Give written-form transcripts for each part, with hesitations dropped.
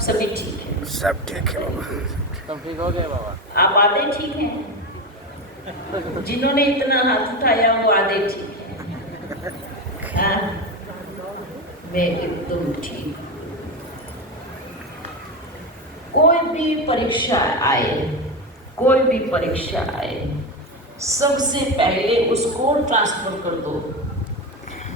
सभी ठीक है? सब ठीक है बाबा। सब ठीक हो गए बाबा? आप आधे ठीक हैं? जिन्होंने इतना हाथ उठाया वो आधे ठीक है। हाँ, मैं एकदम ठीक हूँ। कोई भी परीक्षा आए, सबसे पहले उसको ट्रांसफर कर दो।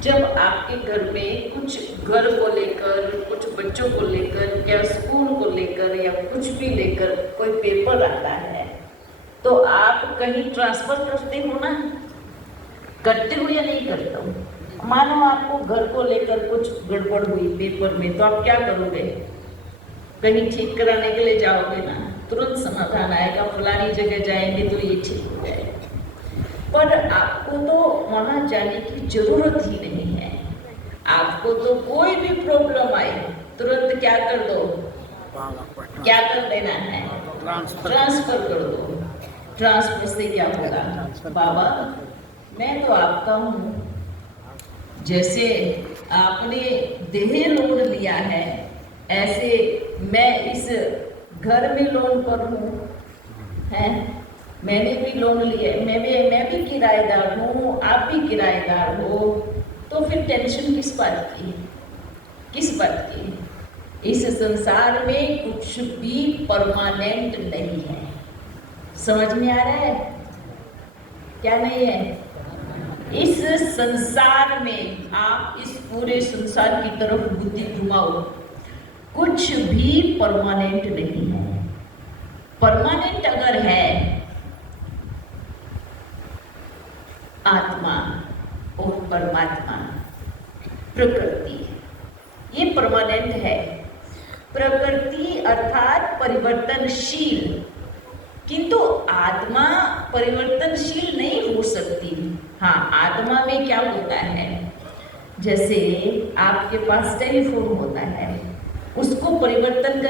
जब आपके घर में कुछ घर को लेकर, कुछ बच्चों को लेकर, या स्कूल को लेकर, या कुछ भी लेकर कोई पेपर आता है, तो आप कहीं ट्रांसफर करते हो ना? करते हो या नहीं करते हो? मानो आपको घर को लेकर कुछ गड़बड़ हुई पेपर में, तो आप क्या करोगे? कहीं ठीक कराने के लिए जाओगे ना, तुरंत समाधान आएगा, फलानी जगह जाएंगे तो ये ठीक हो जाएगा। पर आपको तो वहां जाने की जरूरत ही नहीं है। आपको तो कोई भी प्रॉब्लम आए तुरंत क्या कर दो? क्या कर देना है? ट्रांसफर कर दो। ट्रांसफर से क्या होगा? बाबा मैं तो आपका हूँ, जैसे आपने देह लोन लिया है, ऐसे मैं इस घर में लोन पर हूँ, है? मैंने भी लोन लिया, मैं भी किराएदार हूँ, आप भी किराएदार हो, तो फिर टेंशन किस बात की? किस बात की? इस संसार में कुछ भी परमानेंट नहीं है। समझ में आ रहा है? क्या नहीं है? इस संसार में, आप इस पूरे संसार की तरफ बुद्धि घुमाओ, कुछ भी परमानेंट नहीं है। परमानेंट अगर है आत्मा और परमात्मा, प्रकृति, ये परमानेंट है। प्रकृति अर्थात परिवर्तनशील, किंतु आत्मा परिवर्तनशील नहीं हो सकती। हाँ, आत्मा में क्या होता है? जैसे आपके पास टेलीफोन होता है, उसको परिवर्तन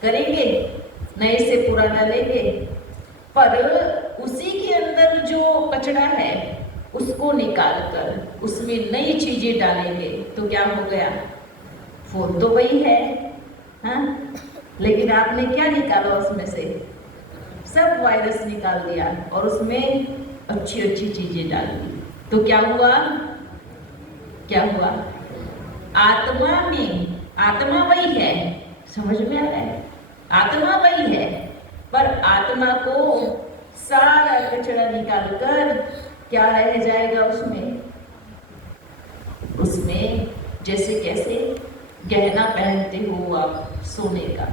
करेंगे, नए से पुराना लेंगे, पर उसी के अंदर जो कचरा है उसको निकालकर उसमें नई चीजें डालेंगे तो क्या हो गया? फोन तो वही है, हाँ? लेकिन आपने क्या निकाला उसमें से? सब वायरस निकाल दिया और उसमें अच्छी अच्छी चीजें डाल दी, तो क्या हुआ? आत्मा में, आत्मा वही है, समझ में आ रहा है? आत्मा वही है, पर आत्मा को सारा कचरा निकालकर क्या रह जाएगा उसमें जैसे कैसे गहना पहनते हो आप सोने का,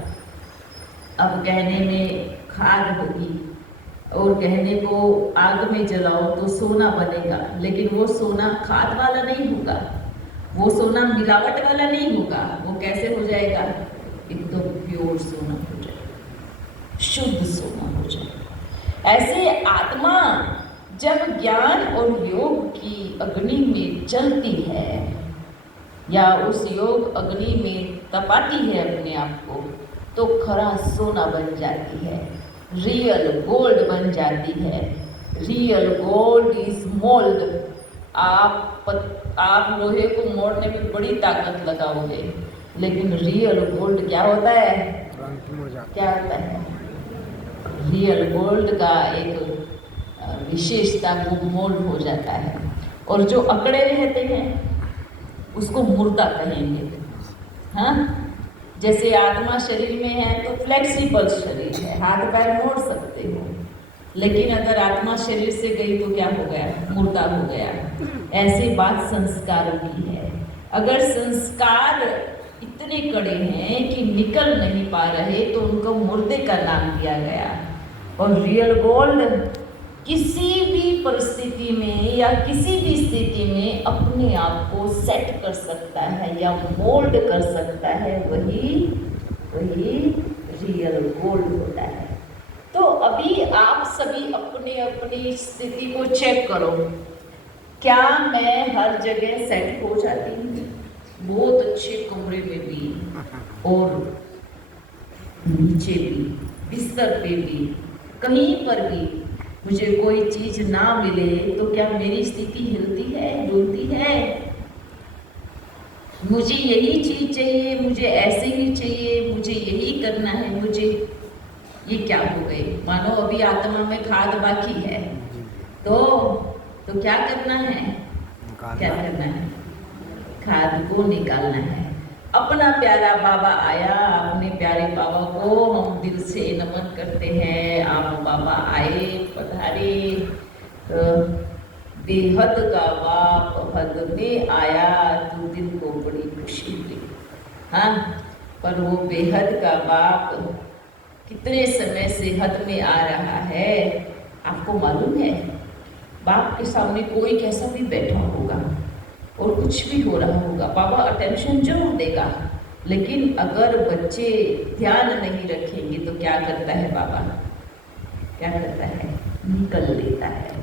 अब गहने में खाद होगी और गहने को आग में जलाओ तो सोना बनेगा, लेकिन वो सोना खाद वाला नहीं होगा, वो सोना मिलावट वाला नहीं होगा। वो कैसे हो जाएगा? एकदम प्योर सोना हो जाएगा, शुद्ध सोना हो जाएगा। ऐसे आत्मा जब ज्ञान और योग की अग्नि में जलती है या उस योग अग्नि में तपाती है अपने आप को, तो खरा सोना बन जाती है, रियल गोल्ड बन जाती है। Real gold is mould. आप लोहे को मोड़ने में बड़ी ताकत लगाओगे, लेकिन रियल गोल्ड क्या होता है? क्या होता है? रियल गोल्ड का एक विशेषता वो मोल्ड हो जाता है, और जो अकड़े रहते हैं उसको मुर्दा कहेंगे। हाँ, जैसे आत्मा शरीर में है तो फ्लेक्सिबल शरीर है, हाथ पैर मोड़ सकते हो, लेकिन अगर आत्मा शरीर से गई तो क्या हो गया? मुर्दा हो गया। ऐसी बात संस्कार भी है। अगर संस्कार इतने कड़े हैं कि निकल नहीं पा रहे तो उनको मुर्दे का नाम दिया गया। और रियल गोल्ड किसी भी परिस्थिति में या किसी भी स्थिति में अपने आप को सेट कर सकता है या मोल्ड कर सकता है, वही रियल गोल्ड होता है। तो अभी आप सभी अपनी अपनी स्थिति को चेक करो, क्या मैं हर जगह सेट हो जाती हूँ? बहुत अच्छे कमरे में भी और नीचे भी, बिस्तर पे भी, कहीं पर भी मुझे कोई चीज ना मिले तो क्या मेरी स्थिति हिलती है, डुलती है? मुझे यही चीज चाहिए, मुझे ऐसे ही चाहिए, मुझे यही करना है, मुझे ये क्या हो गई? मानो अभी आत्मा में खाद बाकी है। तो क्या करना है? क्या करना है? खाद को निकालना है। अपना प्यारा बाबा आया, अपने प्यारे बाबा को हम दिल से नमन करते हैं। आप बाबा आए, पधारे, बेहद का बाप हद में आया तो दिल को बड़ी खुशी हुई। हाँ, पर वो बेहद का बाप कितने समय से हद में आ रहा है आपको मालूम है? बाप के सामने कोई कैसा भी बैठा होगा और कुछ भी हो रहा होगा, बाबा अटेंशन जरूर देगा, लेकिन अगर बच्चे ध्यान नहीं रखेंगे तो क्या करता है बाबा? क्या करता है? निकल लेता है।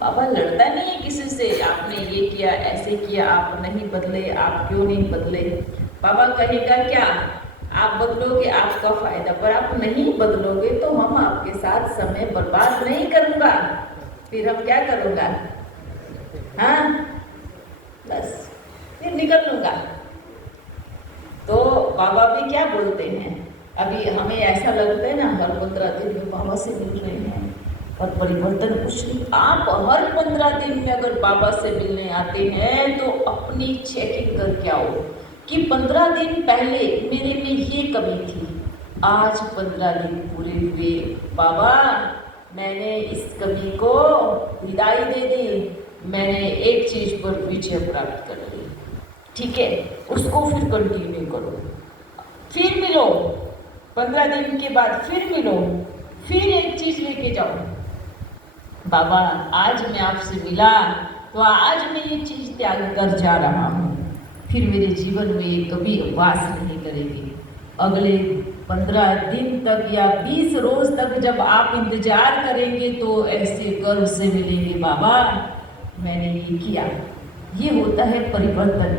बाबा लड़ता नहीं है किसी से, आपने ये किया, ऐसे किया, आप नहीं बदले, आप क्यों नहीं बदले। बाबा कहेगा क्या? आप बदलोगे आपका फायदा, पर आप नहीं बदलोगे तो हम आपके साथ समय बर्बाद नहीं करूंगा, फिर हम क्या करूंगा? हाँ, बस फिर निकल लूंगा। तो बाबा भी क्या बोलते हैं? अभी हमें ऐसा लगता है ना, हर 15 दिन में बाबा से मिल रहे हैं और परिवर्तन कुछ नहीं। आप हर 15 दिन में अगर बाबा से मिलने आते हैं तो अपनी चेकिंग करके आओ कि 15 दिन पहले मेरे में ये कमी थी, आज 15 दिन पूरे हुए, बाबा मैंने इस कमी को विदाई दे दी, मैंने एक चीज पर विजय प्राप्त कर ली। ठीक है, उसको फिर कंटिन्यू करो, फिर मिलो 15 दिन के बाद, फिर मिलो, फिर एक चीज लेके जाओ। बाबा आज मैं आपसे मिला तो आज मैं ये चीज त्याग कर जा रहा हूँ, फिर मेरे जीवन में ये कभी वास नहीं करेगी। अगले 15 दिन तक या 20 रोज तक जब आप इंतजार करेंगे तो ऐसे गर्व से मिलेंगे, बाबा मैंने ये किया। ये होता है परिवर्तन।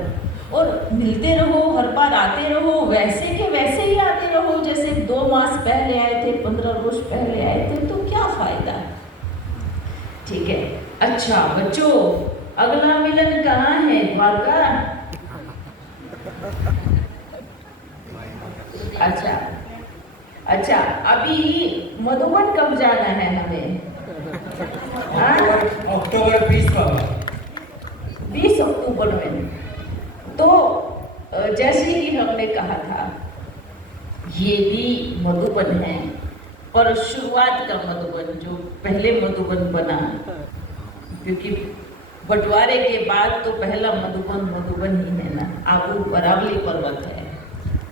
और मिलते रहो, हर बार आते रहो, वैसे के वैसे ही आते रहो जैसे 2 मास पहले आए थे, 15 रोज पहले आए थे, तो क्या फायदा? ठीक है। अच्छा बच्चों, अगला मिलन कहाँ है? द्वारका? अच्छा अच्छा, अभी मधुबन कब जाना है हमें? अक्टूबर 20 अक्टूबर में। तो जैसे ही हमने कहा था, ये भी मधुबन है, पर शुरुआत का मधुबन, जो पहले मधुबन बना, क्योंकि बंटवारे के बाद तो पहला मधुबन ही है ना, आबू अरावली पर्वत है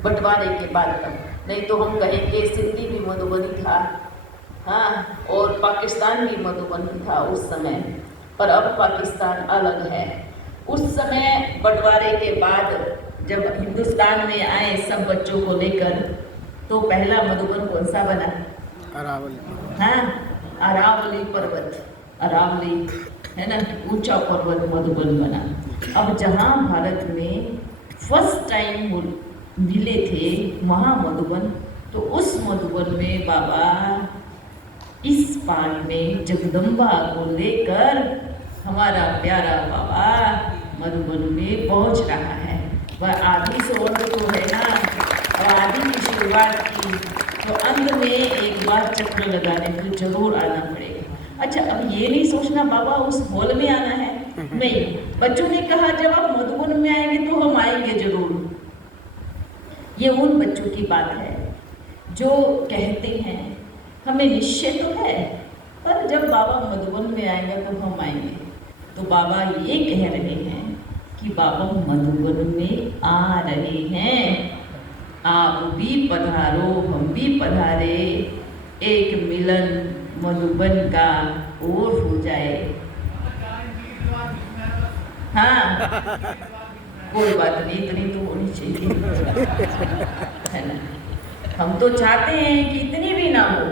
बंटवारे के बाद तक। नहीं तो हम कहेंगे सिंधी भी मधुबनी था, हाँ, और पाकिस्तान भी मधुबनी था उस समय, पर अब पाकिस्तान अलग है। उस समय बंटवारे के बाद जब हिंदुस्तान में आए सब बच्चों को लेकर, तो पहला मधुबन कौन सा बना? अरावली। हाँ, अरावली पर्वत, अरावली है ना, ऊंचा पर्वत मधुबन बना। अब जहाँ भारत में फर्स्ट टाइम मिले थे वहाँ मधुबन, तो उस मधुबन में बाबा इस पाल में जगदम्बा को लेकर हमारा प्यारा बाबा मधुबन में पहुँच रहा है। वह आदि से अंत तो है ना, और आदि की शुरुआत की तो अंत में एक बार चक्र लगाने को जरूर आना पड़ेगा। अच्छा, अब ये नहीं सोचना बाबा उस हॉल में आना है, नहीं। बच्चों ने कहा जब आप मधुबन में आएंगे तो हम आएंगे जरूर। ये उन बच्चों की बात है जो कहते हैं हमें निश्चय तो है, पर जब बाबा मधुबन में आएंगे तो हम आएंगे। तो बाबा ये कह रहे हैं कि बाबा मधुबन में आ रहे हैं, आप भी पधारो, हम भी पधारे, एक मिलन मधुबन का और हो जाए। हाँ, कोई बात नहीं, इतनी तो होनी चाहिए, है ना। हम तो चाहते हैं कि इतनी भी ना हो,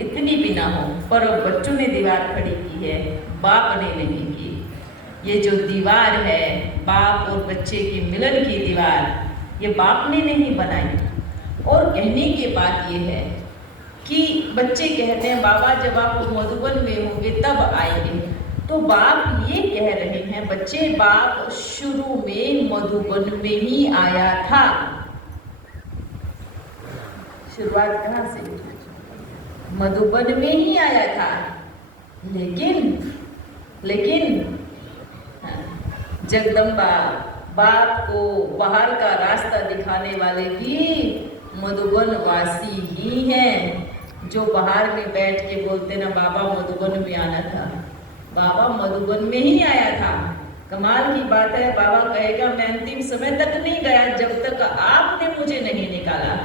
इतनी भी ना हो, पर बच्चों ने दीवार खड़ी की है, बाप ने नहीं की। ये जो दीवार है बाप और बच्चे के मिलन की दीवार, ये बाप ने नहीं बनाई। और कहने की बात ये है कि बच्चे कहते हैं बाबा जब आप मधुबन में होंगे तब आएंगे, तो बाप ये कह रहे हैं बच्चे, बाप शुरू में मधुबन में ही आया था। शुरुआत कहाँ से? मधुबन में ही आया था। लेकिन जगदम्बा बाप को बाहर का रास्ता दिखाने वाले भी मधुबन वासी ही हैं। जो बाहर में बैठ के बोलते ना बाबा मधुबन में आना था, बाबा मधुबन में ही आया था। कमाल की बात है, बाबा कहेगा मैं अंतिम समय तक नहीं गया जब तक आपने मुझे नहीं निकाला।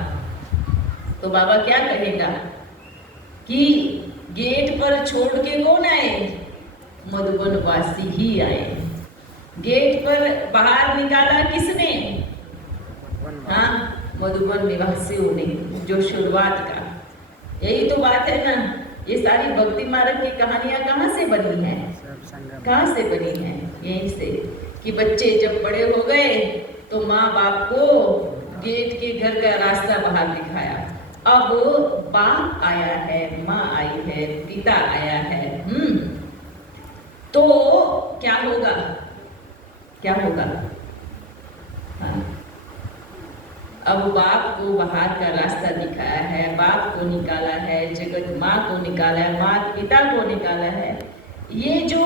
तो बाबा क्या कहेगा कि गेट पर छोड़ के कौन आए? मधुबन वासी ही आए। गेट पर बाहर निकाला किसने? हाँ, मधुबन निवासियों ने, जो शुरुआत का। यही तो बात है ना। ये सारी भक्ति मार्ग की कहानियां कहाँ से बनी हैं? कहाँ से बनी हैं? यहीं से कि बच्चे जब बड़े हो गए तो माँ बाप को गेट के घर का रास्ता बाहर दिखाया। अब बाप आया है, माँ आई है, पिता आया है। तो क्या होगा? क्या होगा? हाँ। अब बाप को बाहर का रास्ता दिखाया है, बाप को निकाला है, जगत माँ को निकाला है, माँ पिता को निकाला है। ये जो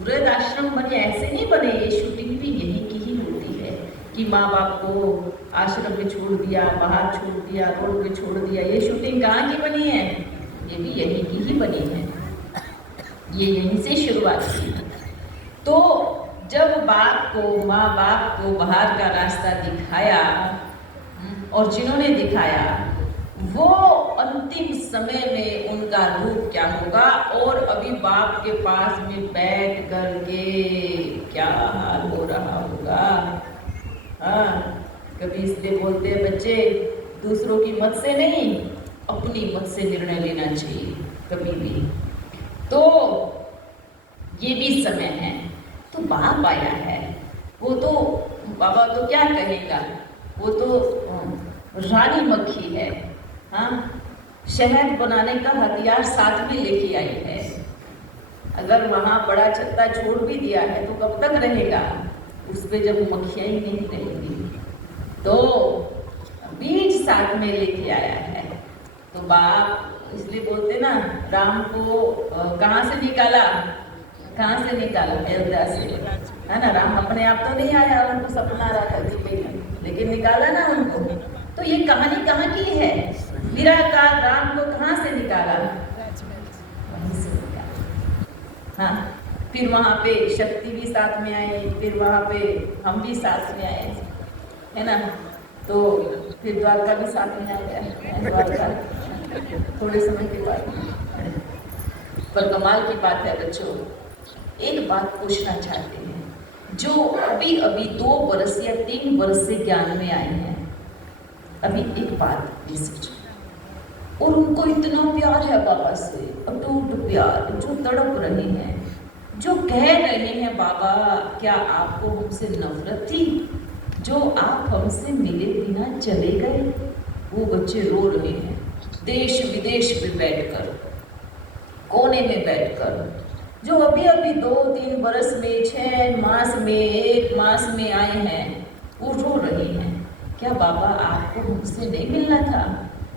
वृद्ध आश्रम बने ऐसे नहीं बने, ये शूटिंग भी यही की ही होती है कि माँ बाप को आश्रम में छोड़ दिया, बाहर छोड़ दिया, रोड पे छोड़ दिया। ये शूटिंग कहाँ की बनी है? ये भी यही की ही बनी है। ये यहीं से शुरुआत की। तो जब बाप को, माँ बाप को बाहर का रास्ता दिखाया और जिन्होंने दिखाया वो अंतिम समय में उनका रूप क्या होगा, और अभी बाप के पास में बैठ करके क्या हाल हो रहा होगा। हाँ, कभी इसलिए बोलते हैं बच्चे दूसरों की मत से नहीं, अपनी मत से निर्णय लेना चाहिए कभी भी। तो ये भी समय है। तो बाप आया है, वो तो बाबा तो क्या कहेगा, वो तो रानी मक्खी है। हाँ, शहद बनाने का हथियार साथ में लेके आई है। अगर वहाँ बड़ा छत्ता छोड़ भी दिया है तो कब तक रहेगा उस पे जब मक्खियाँ ही नहीं रहेंगी। तो बीज साथ में लेके आया है। तो बाप इसलिए बोलते ना, राम को कहाँ से निकाला? कहाँ से निकाला? अयोध्या से, है ना। राम अपने आप तो नहीं आया, उनको सपना रहा था लेकिन निकाला ना उनको। तो ये कहानी कहाँ की है? निराकार राम को कहाँ से निकाला? वहीं से निकाला। हाँ, फिर वहाँ पे शक्ति भी साथ में आई, फिर वहाँ पे हम भी साथ में आए, है ना। तो फिर द्वारका भी साथ में आ गया, द्वारका थोड़े समय के बाद। पर कमाल की बात है बच्चों, एक बात पूछना चाहते हैं। जो अभी अभी 2 वर्ष या 3 वर्ष से ज्ञान में आए हैं, अभी एक बात ये सोचो, और उनको इतना प्यार है बाबा से, अटूट प्यार, जो तड़प रहे हैं, जो कह रहे हैं बाबा क्या आपको हमसे नफरत थी जो आप हमसे मिले बिना चले गए। वो बच्चे रो रहे हैं देश विदेश में बैठकर, कोने में बैठकर। जो अभी अभी 2-3 बरस में, 6 मास में, 1 मास में आए हैं, वो रो रहे हैं क्या बाबा आपको हमसे नहीं मिलना था?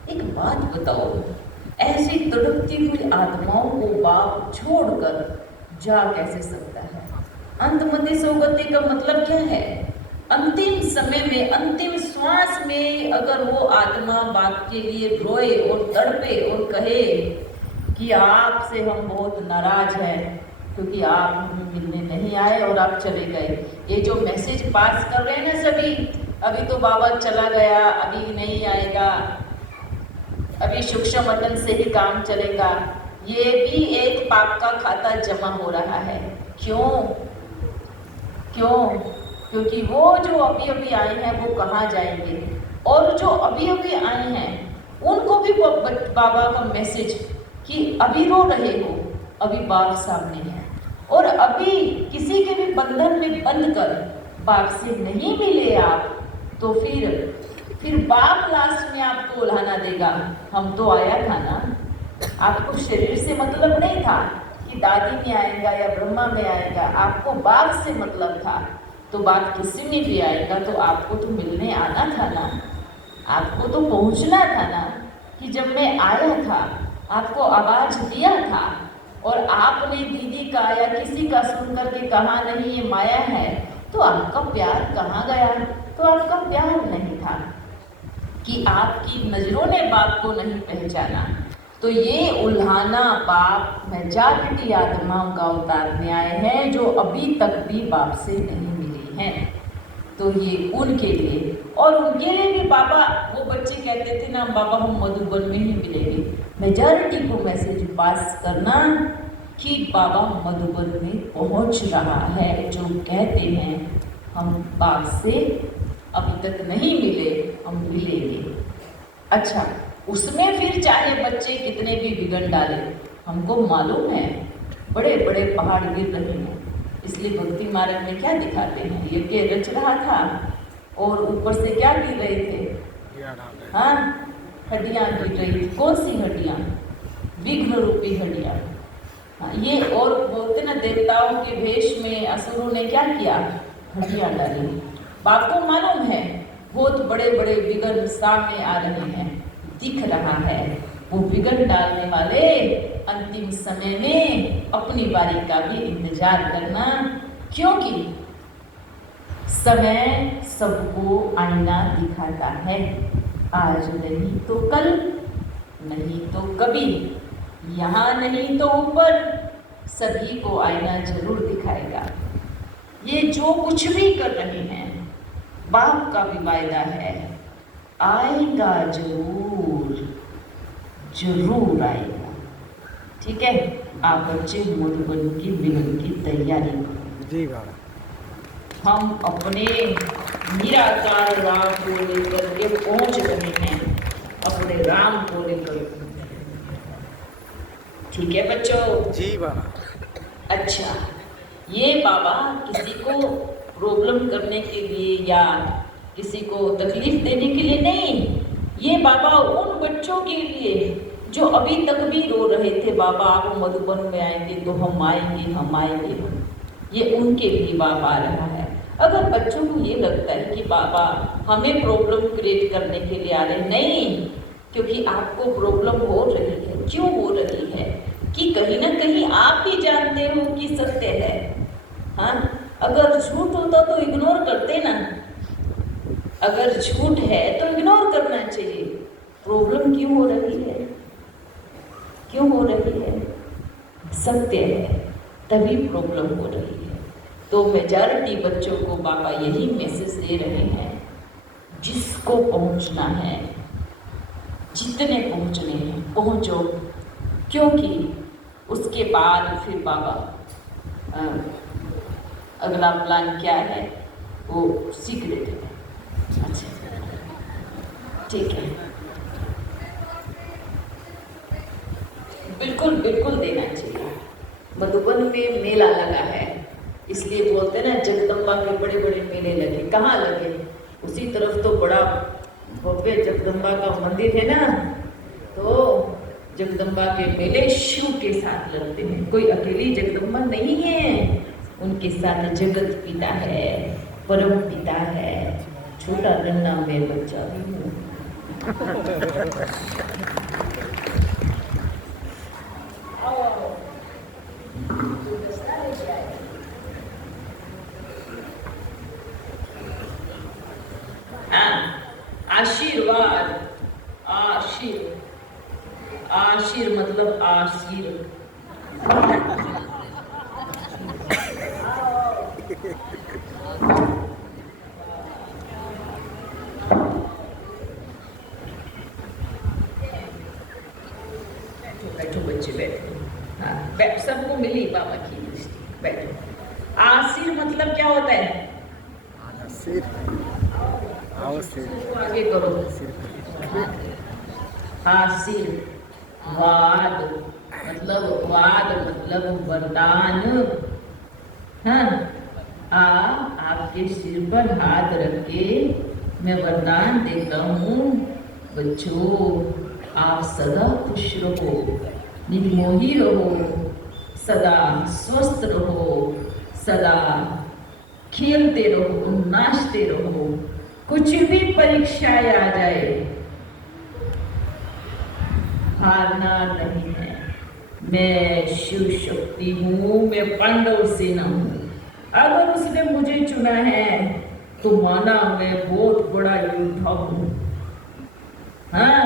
एक बात बताओ, ऐसी तड़पती हुई आत्माओं को बाप छोड़कर जा कैसे सकता है? अंतमति सौगति का मतलब क्या है? अंतिम समय में, अंतिम श्वास में अगर वो आत्मा बाप के लिए रोए और तड़पे और कहे कि आपसे हम बहुत नाराज हैं क्योंकि आप हमें मिलने नहीं आए और आप चले गए। ये जो मैसेज पास कर रहे हैं ना सभी, अभी तो बाबा चला गया, अभी नहीं आएगा, अभी सूक्ष्म मंडल से ही काम चलेगा, ये भी एक पाप का खाता जमा हो रहा है। क्यों? क्योंकि वो जो अभी अभी आए हैं वो कहाँ जाएंगे, और जो अभी अभी आए हैं उनको भी बाबा का मैसेज कि अभी रो रहे हो, अभी बाप सामने है, और अभी किसी के भी बंधन में बंध कर बाप से नहीं मिले आप, तो फिर बाप लास्ट में आपको उल्हाना देगा, हम तो आया था ना, आपको शरीर से मतलब नहीं था, कि दादी में आएगा या ब्रह्मा में आएगा, आपको बाघ से मतलब था, तो बाघ किसी में भी आएगा तो आपको तो मिलने आना था ना, आपको तो पहुंचना था ना। कि जब मैं आया था आपको आवाज दिया था और आपने दीदी का या किसी का सुन करके कहा नहीं ये माया है, तो आपका प्यार कहाँ गया? तो आपका प्यार नहीं था कि आपकी नजरों ने बाप को नहीं पहचाना। तो ये उल्हाना बाप मेजॉरिटी आत्माओं का उतार न्याय है जो अभी तक भी बाप से नहीं मिली हैं। तो ये उनके लिए, और उनके लिए भी बाबा, वो बच्चे कहते थे ना बाबा हम मधुबन में ही मिलेंगे, मेजॉरिटी को मैसेज पास करना कि बाबा मधुबन में पहुंच रहा है। जो कहते हैं हम बाप से अभी तक नहीं मिले, हम मिलेंगे। अच्छा, उसमें फिर चाहे बच्चे कितने भी बिगड़ डाले, हमको मालूम है बड़े बड़े पहाड़ गिर रहे हैं। इसलिए भक्ति मार्ग में क्या दिखाते हैं, यज्ञ रच रहा था और ऊपर से क्या गिर रहे थे? हाँ, हड्डियां गिर रही थी। कौन सी हड्डियां? विघ्न रूपी हड्डियां। हाँ, ये और बोलते ना देवताओं के भेष में असुरों ने क्या किया? हड्डियां डाली। बाप को मालूम है बहुत बड़े बड़े विघ्न सामने आ रहे हैं, दिख रहा है। वो विघ्न डालने वाले अंतिम समय में अपनी बारी का भी इंतजार करना, क्योंकि समय सबको आईना दिखाता है। आज नहीं तो कल, नहीं तो कभी, यहाँ नहीं तो ऊपर, सभी को आईना जरूर दिखाएगा। ये जो कुछ भी कर रहे हैं बाप का भी वायदा है, आएगा जरूर, जरूर आएगा। ठीक है, आप बच्चे मधुबन की मिलन की तैयारी करो। जी बाबा। हम अपने निराकार राम को लेकर के पहुंच रहे हैं, अपने राम को लेकर। ठीक है बच्चों? जी बाबा। अच्छा, ये बाबा किसी को प्रॉब्लम करने के लिए या किसी को तकलीफ देने के लिए नहीं, ये बाबा उन बच्चों के लिए जो अभी तक भी रो रहे थे बाबा आप मधुबन में आएंगे तो हम आएंगे, हम आएंगे, ये उनके लिए बाबा आ रहा है। अगर बच्चों को ये लगता है कि बाबा हमें प्रॉब्लम क्रिएट करने के लिए आ रहे, नहीं, क्योंकि आपको प्रॉब्लम हो रही है। क्यों हो रही है? कि कहीं ना कहीं आप भी जानते हो कि सत्य है। हाँ, अगर झूठ होता तो इग्नोर करते ना, अगर झूठ है तो इग्नोर करना चाहिए। प्रॉब्लम क्यों हो रही है? क्यों हो रही है? सत्य है, तभी प्रॉब्लम हो रही है। तो मेजॉरिटी बच्चों को बाबा यही मैसेज दे रहे हैं, जिसको पहुंचना है, जितने पहुंचने हैं पहुंचो, क्योंकि उसके बाद फिर बाबा अगला प्लान क्या है वो सीक्रेट है। अच्छा, ठीक है, बिल्कुल बिल्कुल देना चाहिए। मधुबन में मेला लगा है, इसलिए बोलते ना जगदम्बा के बड़े बड़े मेले लगे। कहाँ लगे? उसी तरफ तो बड़ा भव्य जगदम्बा का मंदिर है ना, तो जगदम्बा के मेले शिव के साथ लगते हैं। कोई अकेली जगदम्बा नहीं है, उनके साथ जगत पिता है, परम पिता है, छोटा नन्हा में बच्चा भी हूँ। आशीर्वाद, आशीर मतलब आशीर। बैठो बच्चे, बैठो। हाँ, सबको मिली बाबा की दृष्टि। बैठो। आशीर मतलब क्या होता है? आगे करो। आशीर वाद मतलब वरदान। हाँ, आपके सिर पर हाथ रख के मैं वरदान देता हूँ, बच्चों आप सदा खुश रहो, निर्मोही रहो, सदा स्वस्थ रहो, सदा खेलते रहो, नाचते रहो, कुछ भी परीक्षाएं आ जाए हारना नहीं है। मैं शिव शक्ति हूँ, मैं पांडव सेना हूँ। अगर उसने मुझे चुना है तो माना मैं बहुत बड़ा योद्धा हूँ। हाँ,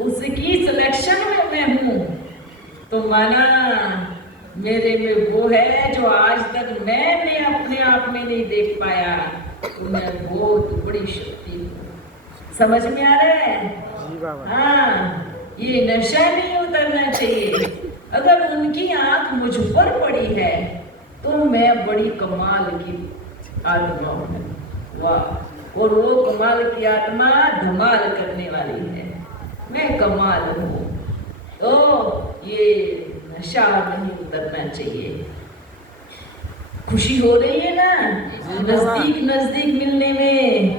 उसकी सिलेक्शन में मैं हूँ तो माना मेरे में वो है जो आज तक मैंने अपने आप में नहीं देख पाया। तो मैं बहुत बड़ी शक्ति हूँ। समझ में आ रहा है? जी बाबा। हाँ, ये नशा नहीं उतरना चाहिए। अगर उनकी आंख मुझ पर पड़ी है तो मैं बड़ी कमाल की आत्मा हूँ। वाह, और वो कमाल की आत्मा धमाल करने वाली है। मैं कमाल हूँ। तो ये नशा नहीं उतरना चाहिए। खुशी हो रही है ना नजदीक नजदीक मिलने में?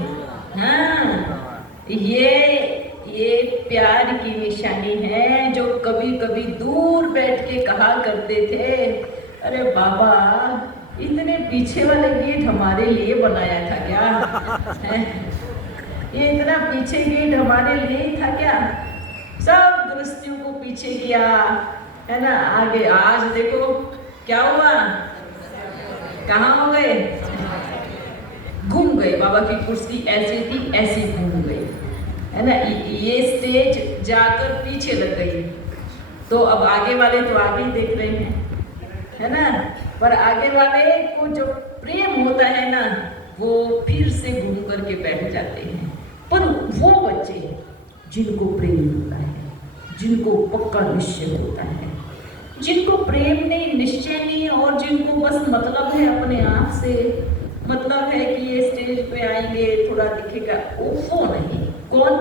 हाँ, ये प्यार की निशानी है। जो कभी कभी दूर बैठ के कहा करते थे, अरे बाबा इतने पीछे वाले गेट हमारे लिए बनाया था क्या? ये इतना पीछे गेट हमारे लिए ही था क्या? सब गृहस्थियों को पीछे किया है ना। आगे आज देखो क्या हुआ, कहाँ हो गए? घूम गए। बाबा की कुर्सी ऐसी थी, ऐसी घूम गई है ना। ये स्टेज जाकर पीछे लग गई। तो अब आगे वाले तो आगे ही देख रहे हैं है ना। पर आगे वाले को जो प्रेम होता है ना, वो फिर से घूम करके बैठ जाते हैं। पर वो बच्चे जिनको प्रेम होता है, जिनको पक्का निश्चय होता है, जिनको प्रेम नहीं, निश्चय नहीं, और जिनको बस मतलब है अपने आप से, मतलब है कि ये स्टेज पे आएंगे थोड़ा दिखेगा, वो नहीं। कौन?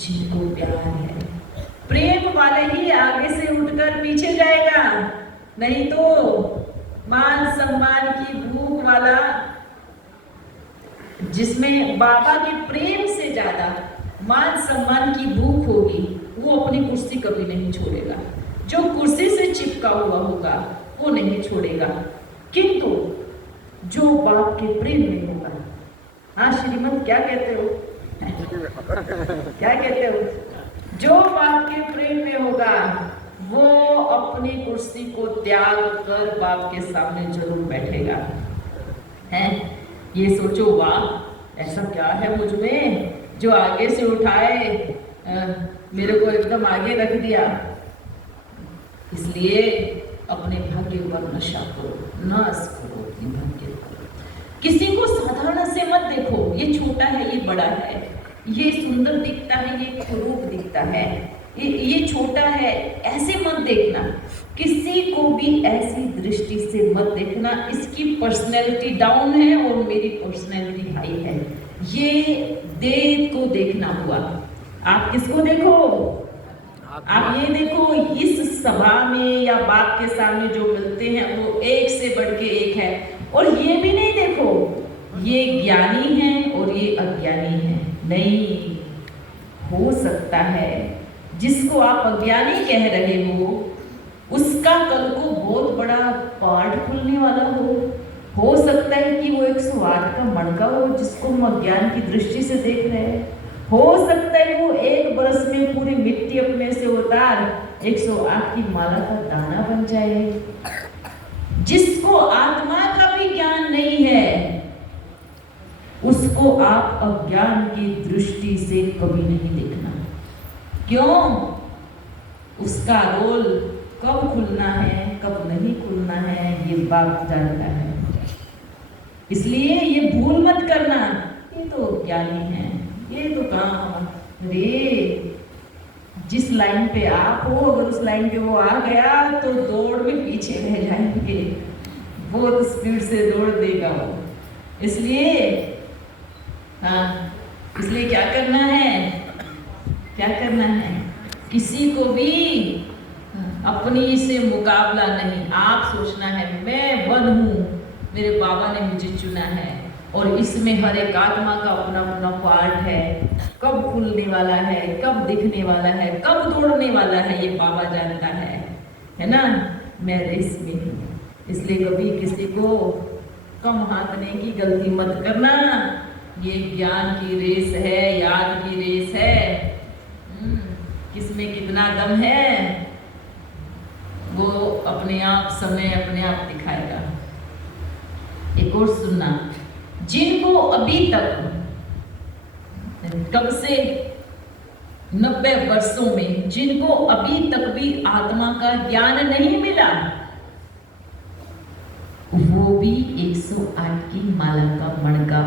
जिनको प्यार है। प्रेम वाले ही आगे से उठकर पीछे जाएगा, नहीं तो मान सम्मान की भूख वाला, जिसमें बाबा के प्रेम से ज्यादा मान सम्मान की भूख होगी, वो अपनी कुर्सी कभी नहीं छोड़ेगा। जो कुर्सी से चिपका हुआ होगा वो नहीं छोड़ेगा। किंतु जो बाप के प्रेम में होगा, हाँ श्रीमंत क्या कहते हो? क्या कहते हो? जो बाप के प्रेम में होगा वो अपनी कुर्सी को त्याग कर बाप के सामने जरूर बैठेगा। हैं? ये सोचो, वाह ऐसा क्या है मुझ में जो आगे से उठाए मेरे को एकदम आगे रख दिया। इसलिए अपने भाग्य पर नशा करो, नाश करो अपने भाग्य को। किसी को साधारण से मत देखो, ये छोटा है, ये बड़ा है, ये सुंदर दिखता है, ये कुरूप दिखता है, ये छोटा है, ऐसे मत देखना। किसी को भी ऐसी दृष्टि से मत देखना, इसकी पर्सनैलिटी डाउन है और मेरी पर्सनैलिटी हाई है, ये देह को देखना हुआ। आप किसको देखो? आप ये देखो, इस सभा में या बाप के सामने जो मिलते हैं वो एक से बढ़ के एक है। और ये भी नहीं देखो ये ज्ञानी है और ये अज्ञानी है, नहीं। हो सकता है जिसको आप अज्ञानी कह रहे हो उसका कल को बहुत बड़ा पार्ट खुलने वाला हो सकता है कि वो 108 का मणका हो जिसको हम अज्ञान की दृष्टि से देख रहे हैं। हो सकता है वो 1 बरस में पूरी मिट्टी अपने से उतार 108 की माला का दाना बन जाए। जिसको आत्मा का भी ज्ञान नहीं है उसको आप अज्ञान की दृष्टि से कभी नहीं देखना। क्यों? उसका रोल कब खुलना है कब नहीं खुलना है ये बाप जानता है। इसलिए ये भूल मत करना, ये तो ज्ञानी है, ये तो काम रे। जिस लाइन पे आप हो अगर उस लाइन पे वो आ गया तो दौड़ में पीछे रह जाएंगे, बहुत स्पीड से दौड़ देगा वो। इसलिए इसलिए क्या करना है? क्या करना है? किसी को भी अपनी से मुकाबला नहीं। आप सोचना है मैं वन हूँ, मेरे बाबा ने मुझे चुना है और इसमें हर एक आत्मा का अपना अपना पार्ट है। कब खुलने वाला है, कब दिखने वाला है, कब दौड़ने वाला है, ये बाबा जानता है ना। मैं रेस में हूँ, इसलिए कभी किसी को कम हाथने की गलती मत करना। ये ज्ञान की रेस है, याद की रेस है। किसमें कितना दम है वो अपने आप समय अपने आप दिखाएगा। एक और सुनना, जिनको अभी तक कब से 90 वर्षों में जिनको अभी तक भी आत्मा का ज्ञान नहीं मिला, वो भी 108 की माला का मणका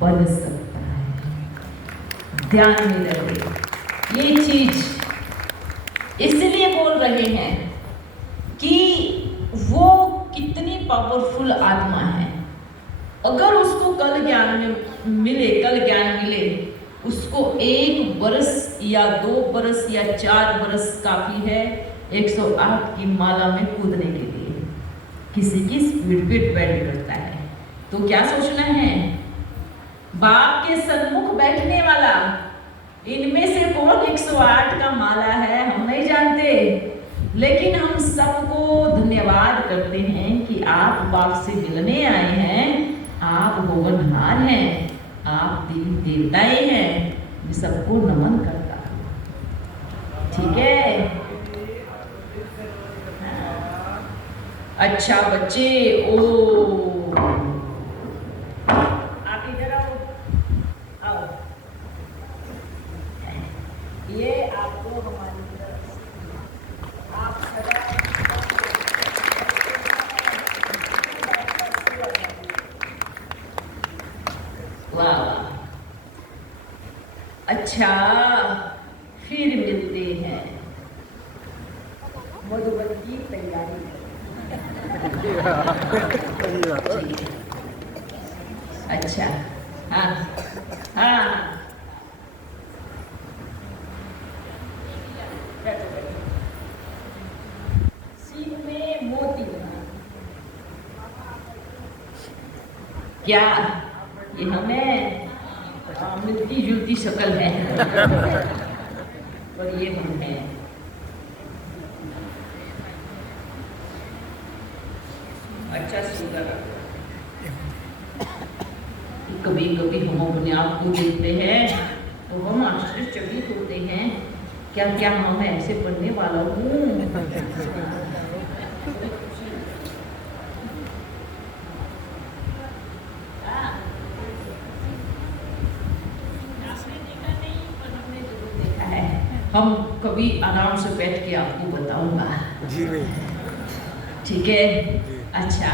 बन सकता है। ध्यान में रहे ये चीज, इसलिए बोल रहे हैं कि वो कितनी पावरफुल आत्मा है। अगर उसको कल ज्ञान मिले, उसको 1 बरस या 2 बरस या 4 बरस काफी है 108 की माला में कूदने के लिए। किसी की स्पीड पे डिपेंड करता है। तो क्या सोचना है, बाप के सन्मुख बैठने वाला इनमें से कौन 108 का माला है हम नहीं जानते, लेकिन हम सबको धन्यवाद करते हैं कि आप बाप से मिलने आए हैं। आप भुवनहार हैं, आप देवी देवताएं हैं। मैं सबको नमन करता हूँ, ठीक है। अच्छा बच्चे, ओ आप इधर आओ। ये आपको हमारी तरफ से आप वाह, अच्छा फिर मिलते हैं। मधुबन की तैयारी अच्छा, हाँ हाँ, सीन में मोती क्या ये हमें मिलती जुलती शक्ल है और ये हम हैं। अच्छा सुंदर, कभी कभी हम अपने आप को देखते हैं तो हम आश्चर्यचकित होते हैं, क्या क्या हम ऐसे पढ़ने वाला हूँ। हम कभी आराम से बैठ के आपको बताऊंगा, जी नहीं, ठीक है। अच्छा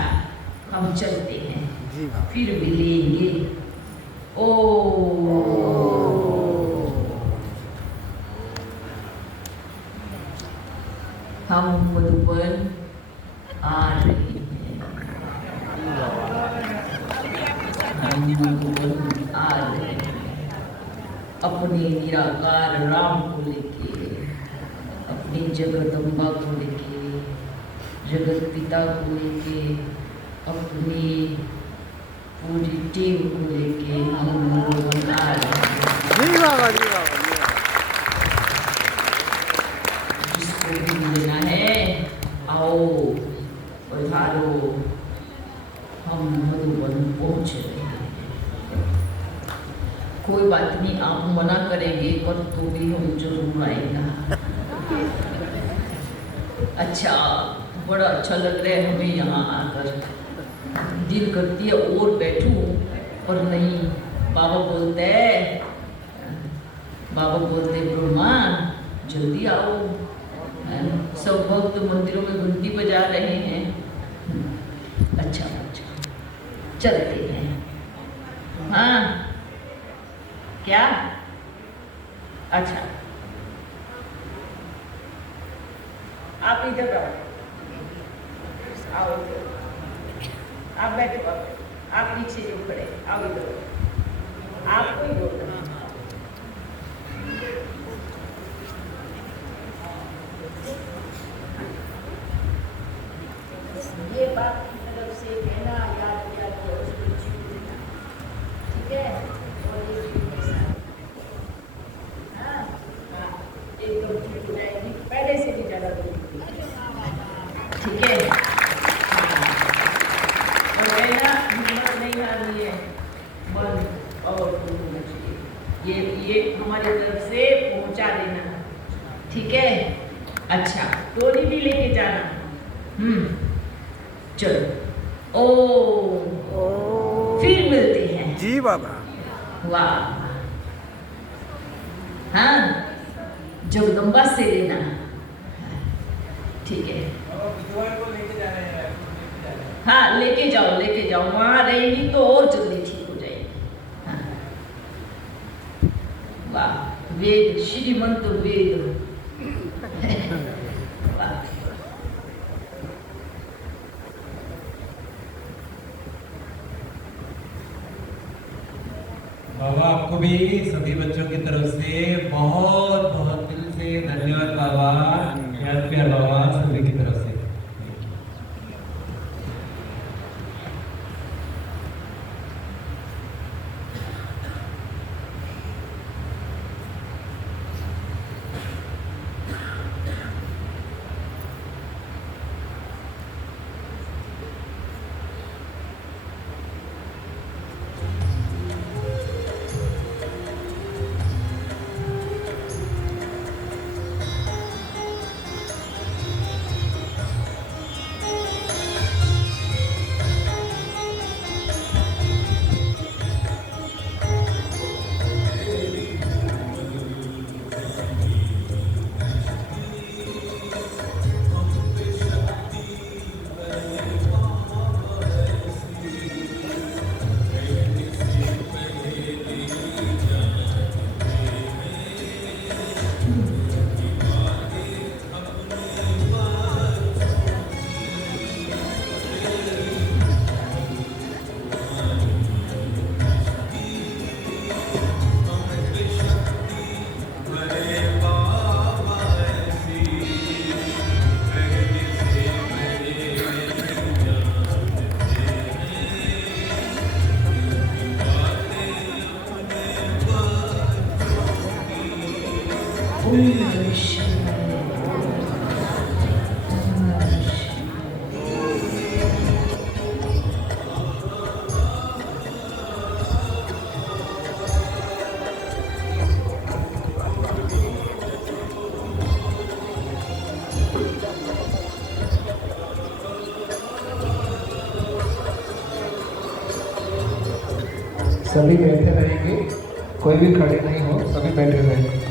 हम चलते हैं, जी फिर मिलेंगे। ओ हम मधुबन आ रहे हैं, हम मधुबन आ रहे हैं अपने निराकार राम को लेके, अपनी जगदम्बा को लेके, जगत पिता को लेके, अपनी पूरी टीम को लेके हम मधुबन आ रहे हैं। जी बाबा, जी बाबा, जिसको भी मिलना है आओ पधारो, हम मधुबन पहुंच रहे हैं। कोई बात नहीं, आप मना करेंगे पर तो भी हम जरूर आएगा। अच्छा, बड़ा अच्छा लग रहा है हमें यहाँ आकर, दिल करती है और बैठूं पर नहीं। बाबा बोलते ब्रह्मा जल्दी आओ, सब भक्त मंदिरों में घंटी बजा रहे हैं। अच्छा चलते हैं। हाँ क्या, अच्छा आप इधर आओ, आप बैठो, आप पीछे जो खड़े, आओ इधर, आपको ही बोलना। ये बात की तरफ से कहना याद किया तो उसको जीव देना, ठीक है। और ये जीव के साथ एकदम ठीक हो जाएगी, पहले से भी ज़्यादा ठीक है। ये हमारी तरफ से पहुंचा देना, ठीक है। अच्छा, टोली भी लेके जाना। चलो, ओ फिर मिलते हैं। जी बाबा। वाह, हाँ, जगदम्बा से लेना, ठीक है। हाँ, लेके जाओ, वहां रहेगी तो और जल्दी ठीक हो जाएगी। हाँ। वाह, वेद, श्रीमंत वेद। वाह। बाबा आपको भी सभी बच्चों की तरफ से बहुत बहुत दिल से धन्यवाद बाबा, प्यार बाबा सभी की तरफ से। सभी बैठे रहेंगे, कोई भी खड़े नहीं हो, सभी बैठे रहेंगे।